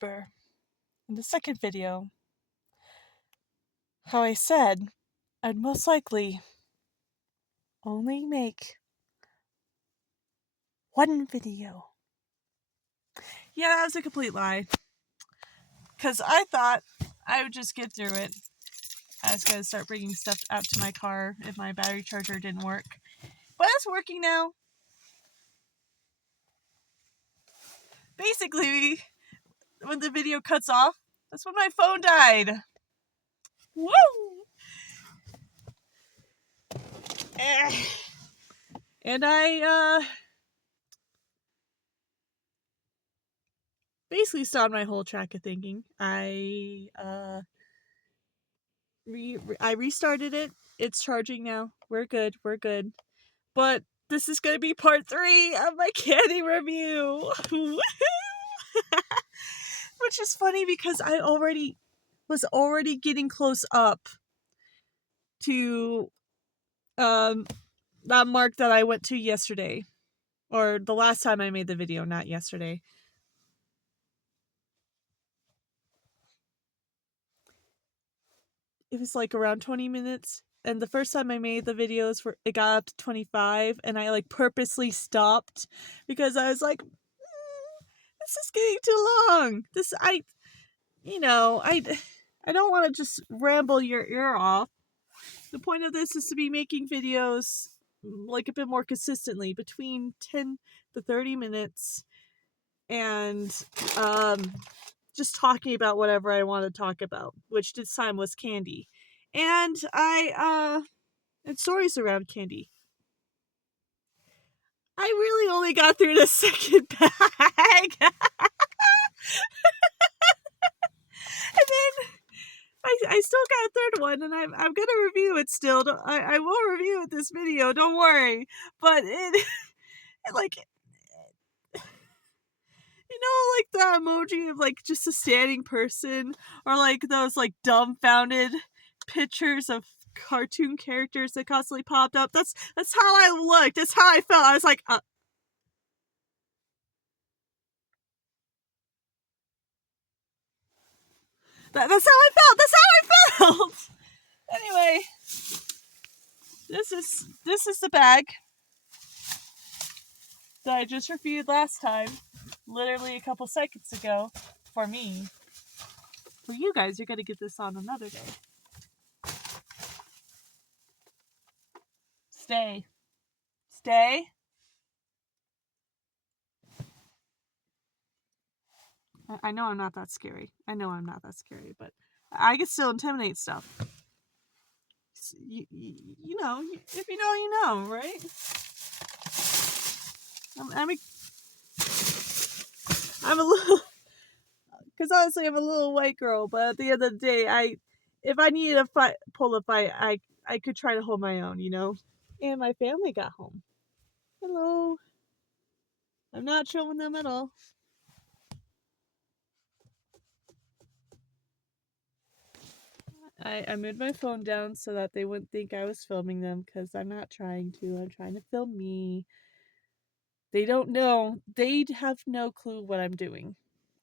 remember in the second video how I said I'd most likely only make one video. Yeah, that was a complete lie. Because I thought I would just get through it. I was going to start bringing stuff out to my car if my battery charger didn't work. But it's working now. Basically, when the video cuts off, that's when my phone died. Woo! And I basically stopped my whole track of thinking. I restarted it. It's charging now. We're good. But this is going to be part 3 of my candy review. Which is funny because I was already getting close up to that mark that I went to yesterday. Or the last time I made the video, not yesterday. It was like around 20 minutes. And the first time I made the videos, it got up to 25. And I purposely stopped because I was like, this is getting too long. I don't want to just ramble your ear off. The point of this is to be making videos a bit more consistently, between 10 to 30 minutes, and just talking about whatever I want to talk about, which this time was candy. And and stories around candy. I really only got through the second bag. And then I still got a third one, and I'm gonna review it still. I will review it this video, don't worry. But the emoji of just a standing person, or those dumbfounded pictures of cartoon characters that constantly popped up. That's how I looked. That's how I felt. I was like, that's how I felt. That's how I felt. Anyway, this is the bag that I just reviewed last time, literally a couple seconds ago. For me, for you guys, you're gonna get this on another day. Stay. I know I'm not that scary. But I can still intimidate stuff. You know, if you know, you know, right? I'm a little, because honestly, I'm a little white girl. But at the end of the day, if I needed to pull a fight, I could try to hold my own, you know. And my family got home. Hello. I'm not showing them at all. I moved my phone down so that they wouldn't think I was filming them, because I'm not trying to. I'm trying to film me. They don't know. They have no clue what I'm doing.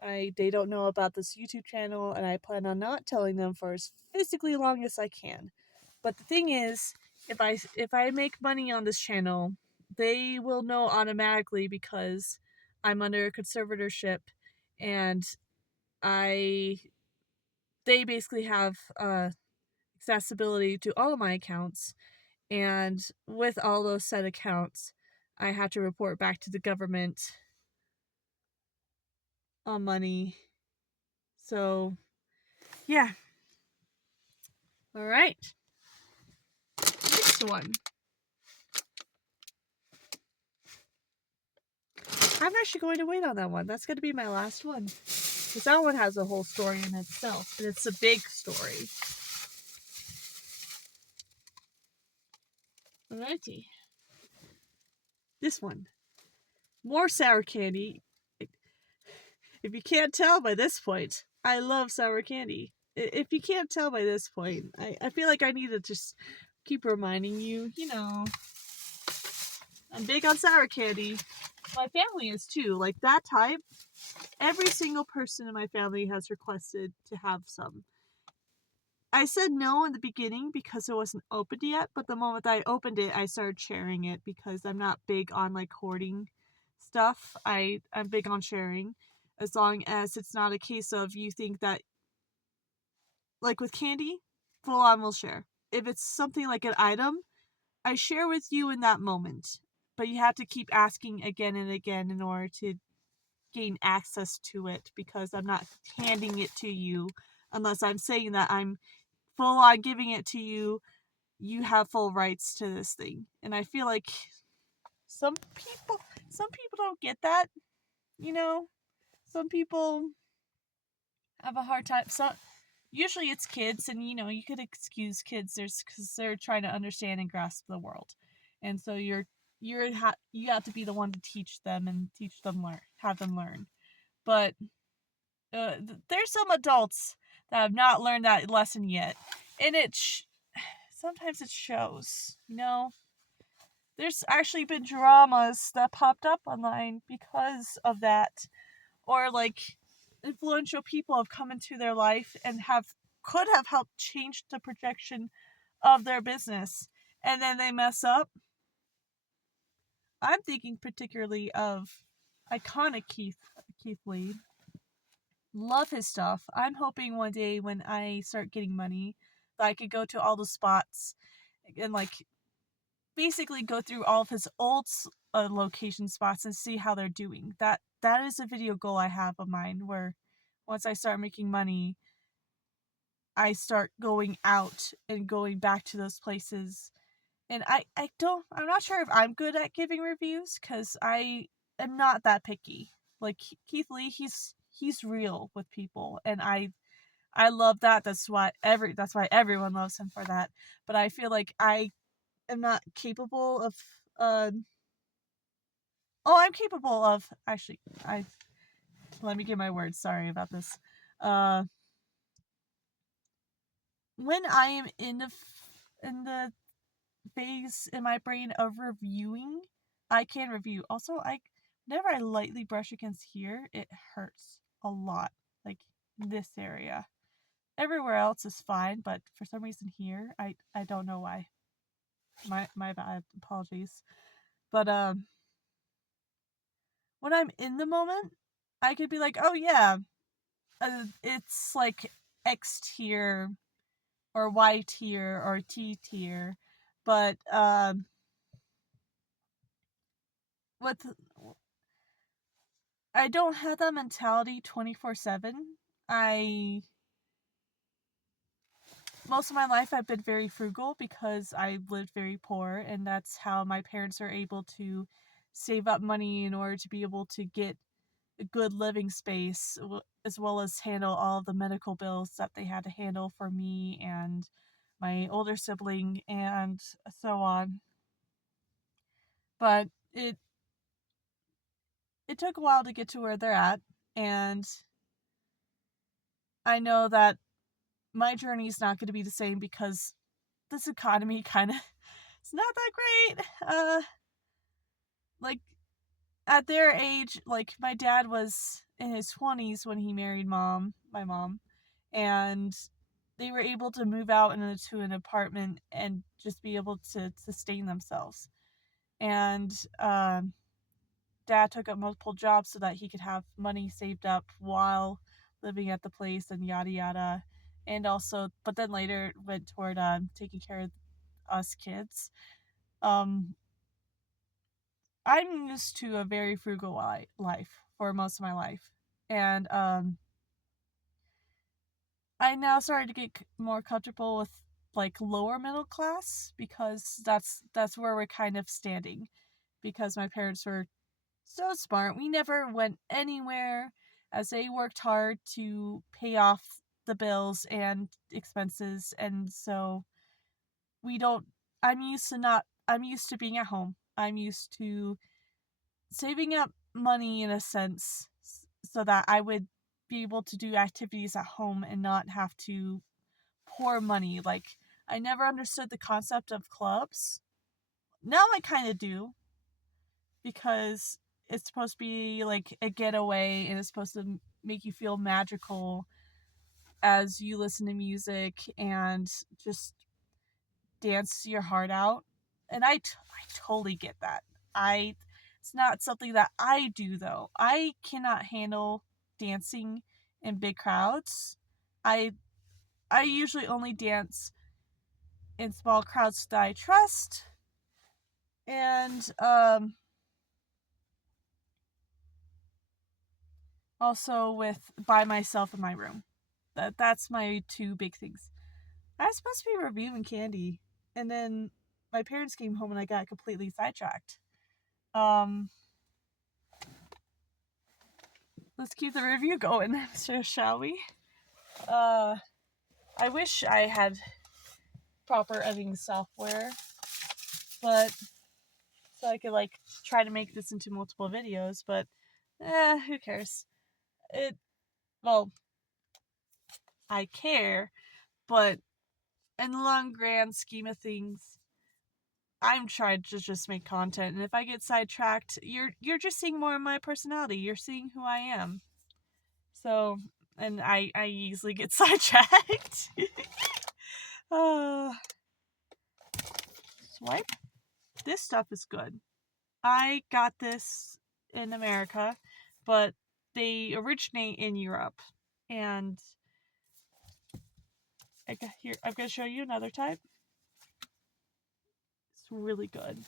They don't know about this YouTube channel, and I plan on not telling them for as physically long as I can. But the thing is, if I make money on this channel, they will know automatically, because I'm under a conservatorship, and they basically have accessibility to all of my accounts, and with all those said accounts, I have to report back to the government on money. So, yeah. Alright. Next one. I'm actually going to wait on that one. That's going to be my last one. Because that one has a whole story in itself. And it's a big story. Alrighty. This one. More sour candy. If you can't tell by this point, I love sour candy. If you can't tell by this point, I feel like I need to just keep reminding you, you know. I'm big on sour candy. My family is too. Like that type. Every single person in my family has requested to have some. I said no in the beginning because it wasn't opened yet, but the moment I opened it, I started sharing it because I'm not big on like hoarding stuff. I'm big on sharing, as long as it's not a case of you think that, like with candy, full on will share. If it's something like an item, I share with you in that moment, but you have to keep asking again and again in order to gain access to it, because I'm not handing it to you unless I'm saying that I'm full on giving it to you. You have full rights to this thing. And I feel like some people don't get that, you know? Some people have a hard time. Usually it's kids, and you could excuse kids because they're trying to understand and grasp the world. And so you have to be the one to teach them and have them learn. But there's some adults that have not learned that lesson yet, and sometimes it shows. There's actually been dramas that popped up online because of that, or like influential people have come into their life and could have helped change the projection of their business, and then they mess up. I'm thinking particularly of iconic Keith Lee. Love his stuff. I'm hoping one day when I start getting money that I could go to all the spots and like basically go through all of his old location spots and see how they're doing. That is a video goal I have of mine, where once I start making money, I start going out and going back to those places. And I'm not sure if I'm good at giving reviews, because I am not that picky. Like Keith Lee, he's real with people, and I love that. That's why everyone loves him for that. But I feel like I am not capable of I'm capable of actually I let me get my words. Sorry about this. Uh when I am in the phase in my brain of reviewing, I can review. Also, whenever I lightly brush against here, it hurts a lot. Like this area. Everywhere else is fine, but for some reason here, I don't know why. My bad. Apologies. But when I'm in the moment, I could be like, "Oh yeah, it's like X tier or Y tier or T tier," but with I don't have that mentality 24/7. I Most of my life I've been very frugal because I lived very poor, and that's how my parents are able to save up money in order to be able to get a good living space, as well as handle all of the medical bills that they had to handle for me and my older sibling and so on. But it took a while to get to where they're at, and I know that my journey is not going to be the same because this economy kind of it's not that great. Like at their age, like my dad was in his 20s when he married my mom, and they were able to move out into an apartment and just be able to sustain themselves. And dad took up multiple jobs so that he could have money saved up while living at the place and yada yada. And also, but then later it went toward taking care of us kids. Um, I'm used to a very frugal life for most of my life, and I now started to get more comfortable with like lower middle class, because that's where we're kind of standing, because my parents were so smart. We never went anywhere, as they worked hard to pay off the bills and expenses, and so we don't I'm used to being at home. I'm used to saving up money in a sense, so that I would be able to do activities at home and not have to pour money. Like, I never understood the concept of clubs. Now I kind of do. because it's supposed to be like a getaway and it's supposed to make you feel magical as you listen to music and just dance your heart out. And I totally get that. I It's not something that I do though. I cannot handle dancing in big crowds. I I usually only dance in small crowds that I trust, and also with by myself in my room. That's my two big things. I was supposed to be reviewing Candy, and then my parents came home and I got completely sidetracked. Um, let's keep the review going, so shall we? Uh, I wish I had proper editing software, but so I could like try to make this into multiple videos, but who cares? It well, I care, but in the long grand scheme of things, I'm trying to just make content, and if I get sidetracked, you're just seeing more of my personality. You're seeing who I am. So, and I easily get sidetracked. uh, Swipe. This stuff is good. I got this in America, but they originate in Europe, and I'm gonna show you another type. It's really good.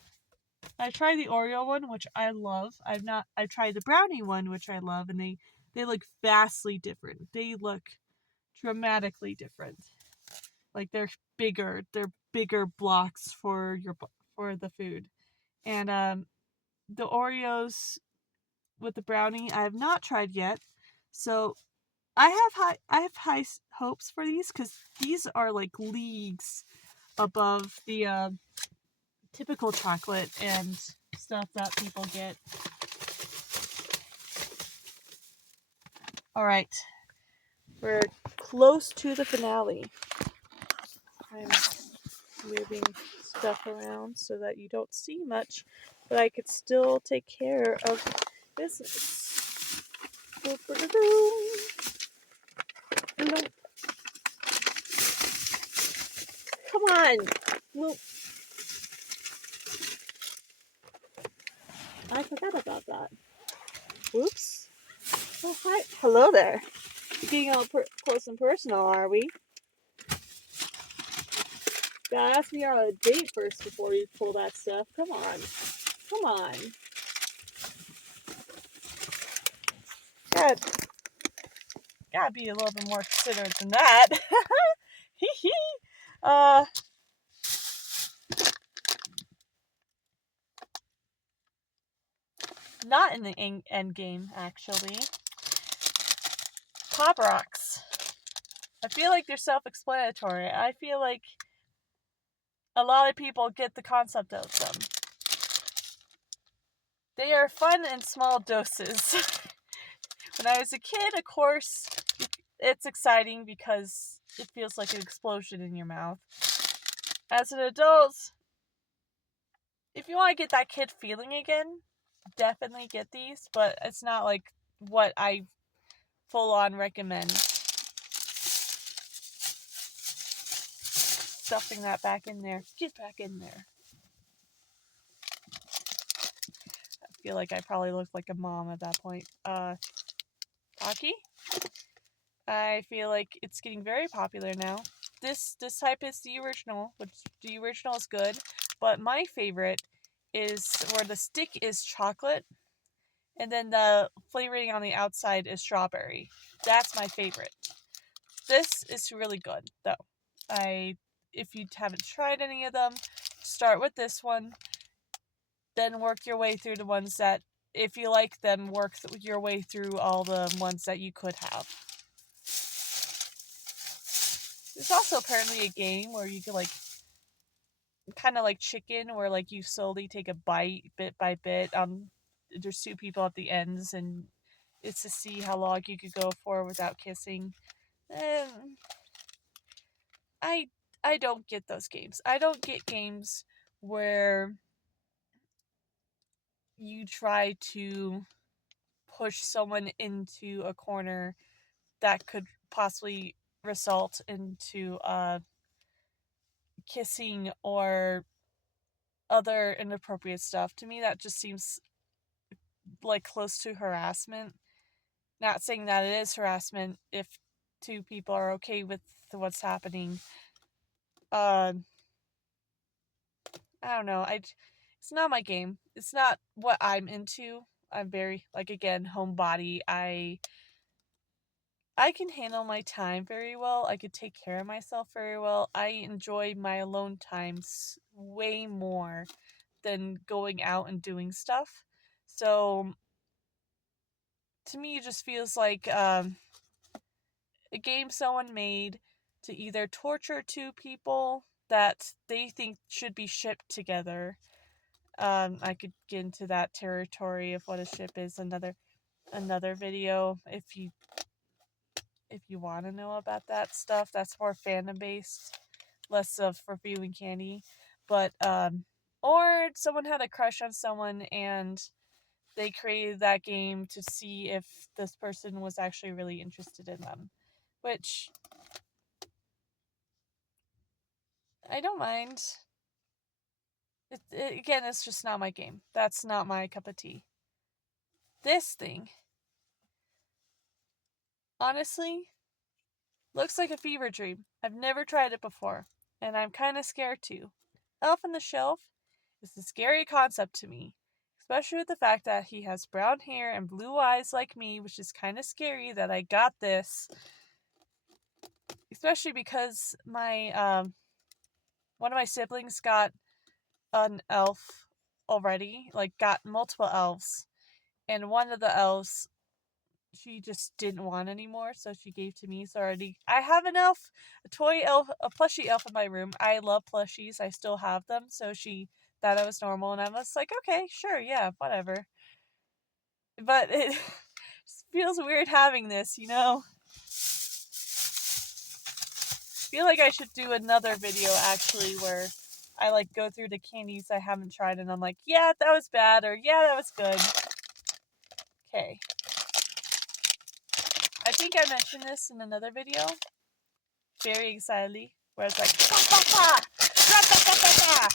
I tried the Oreo one, which I love. I've tried the brownie one, which I love, and they look vastly different. They look dramatically different. Like they're bigger. They're bigger blocks for the food. And the Oreos with the brownie I have not tried yet. So I have high hopes for these cuz these are like leagues above the typical chocolate and stuff that people get. All right, we're close to the finale. I'm moving stuff around so that you don't see much, but I could still take care of business. Come on. Well, I forgot about that. Whoops. Oh, hi. Hello there. Getting all close and personal, are we? Gotta ask me out on a date first before you pull that stuff. Come on. Come on. Gotta be a little bit more considerate than that. Hee hee. Not in the end game, actually. Pop rocks. I feel like they're self-explanatory. I feel like a lot of people get the concept of them. They are fun in small doses. When I was a kid, of course, it's exciting because it feels like an explosion in your mouth. As an adult, if you want to get that kid feeling again, definitely get these, but it's not like what I full on recommend. Stuffing that back in there. Get back in there. I feel like I probably looked like a mom at that point. Taki? I feel like it's getting very popular now. This type is the original, which the original is good, but my favorite is where the stick is chocolate and then the flavoring on the outside is strawberry. That's my favorite. This is really good though. If you haven't tried any of them, start with this one, then work your way through the ones that, if you like them, work your way through all the ones that you could have. There's also apparently a game where you can like, kind of like chicken, where like you slowly take a bite, bit by bit. There's two people at the ends, and it's to see how long you could go for without kissing. Um, I I don't get those games. I don't get games where you try to push someone into a corner that could possibly result into kissing or other inappropriate stuff. To me, that just seems like close to harassment. Not saying that it is harassment if two people are okay with what's happening. I don't know. It's not my game. It's not what I'm into. I'm very, like, again, homebody. I can handle my time very well. I could take care of myself very well. I enjoy my alone times way more than going out and doing stuff. So to me, it just feels like a game someone made to either torture two people that they think should be shipped together. I could get into that territory of what a ship is another video if you want to know about that stuff. That's more fandom based, less of reviewing candy. But or someone had a crush on someone and they created that game to see if this person was actually really interested in them, which I don't mind. Again, it's just not my game. That's not my cup of tea. This thing, honestly, looks like a fever dream. I've never tried it before, and I'm kind of scared too. Elf on the Shelf is a scary concept to me, especially with the fact that he has brown hair and blue eyes like me, which is kind of scary that I got this. Especially because my one of my siblings got an elf already, like got multiple elves, and one of the elves she just didn't want anymore, so she gave to me. So I have an elf, a toy elf, a plushie elf in my room. I love plushies. I still have them. So she thought it was normal, and I was like, okay, sure, yeah, whatever. But it feels weird having this, you know? I feel like I should do another video actually where I like go through the candies I haven't tried and I'm like, yeah, that was bad, or yeah, that was good. Okay. I think I mentioned this in another video. Very excitedly. Where it's like, pa, pa, pa, ra, pa, pa, pa, pa.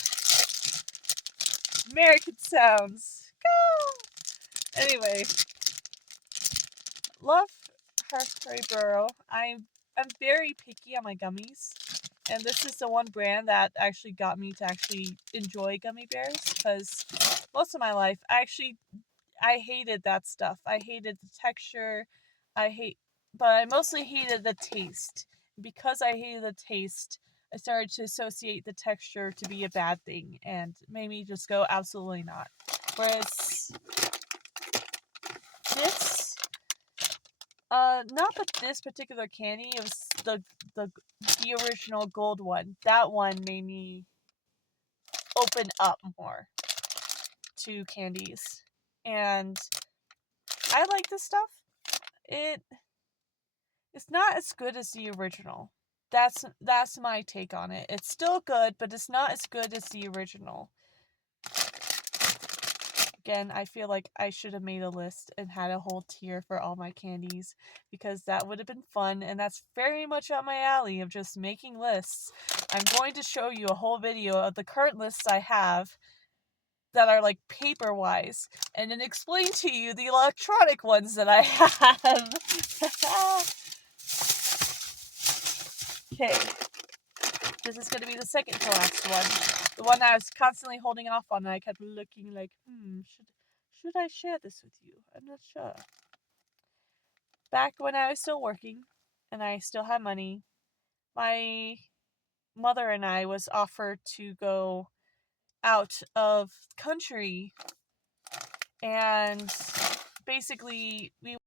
American sounds. Go! Anyway. Love Hurry. I'm very picky on my gummies. And this is the one brand that actually got me to actually enjoy gummy bears. Because most of my life, I hated that stuff. I hated the texture. But I mostly hated the taste. Because I hated the taste, I started to associate the texture to be a bad thing and made me just go absolutely not. Whereas this, not with this particular candy, it was the original gold one. That one made me open up more to candies. And I like this stuff. It's not as good as the original. That's my take on it. It's still good, but it's not as good as the original. Again, I feel like I should have made a list and had a whole tier for all my candies because that would have been fun, and that's very much up my alley of just making lists. I'm going to show you a whole video of the current lists I have that are like paper wise, and then explain to you the electronic ones that I have. Okay, this is going to be the second to last one. The one I was constantly holding off on, and I kept looking like, should I share this with you? I'm not sure. Back when I was still working, and I still had money, my mother and I was offered to go out of country, and basically we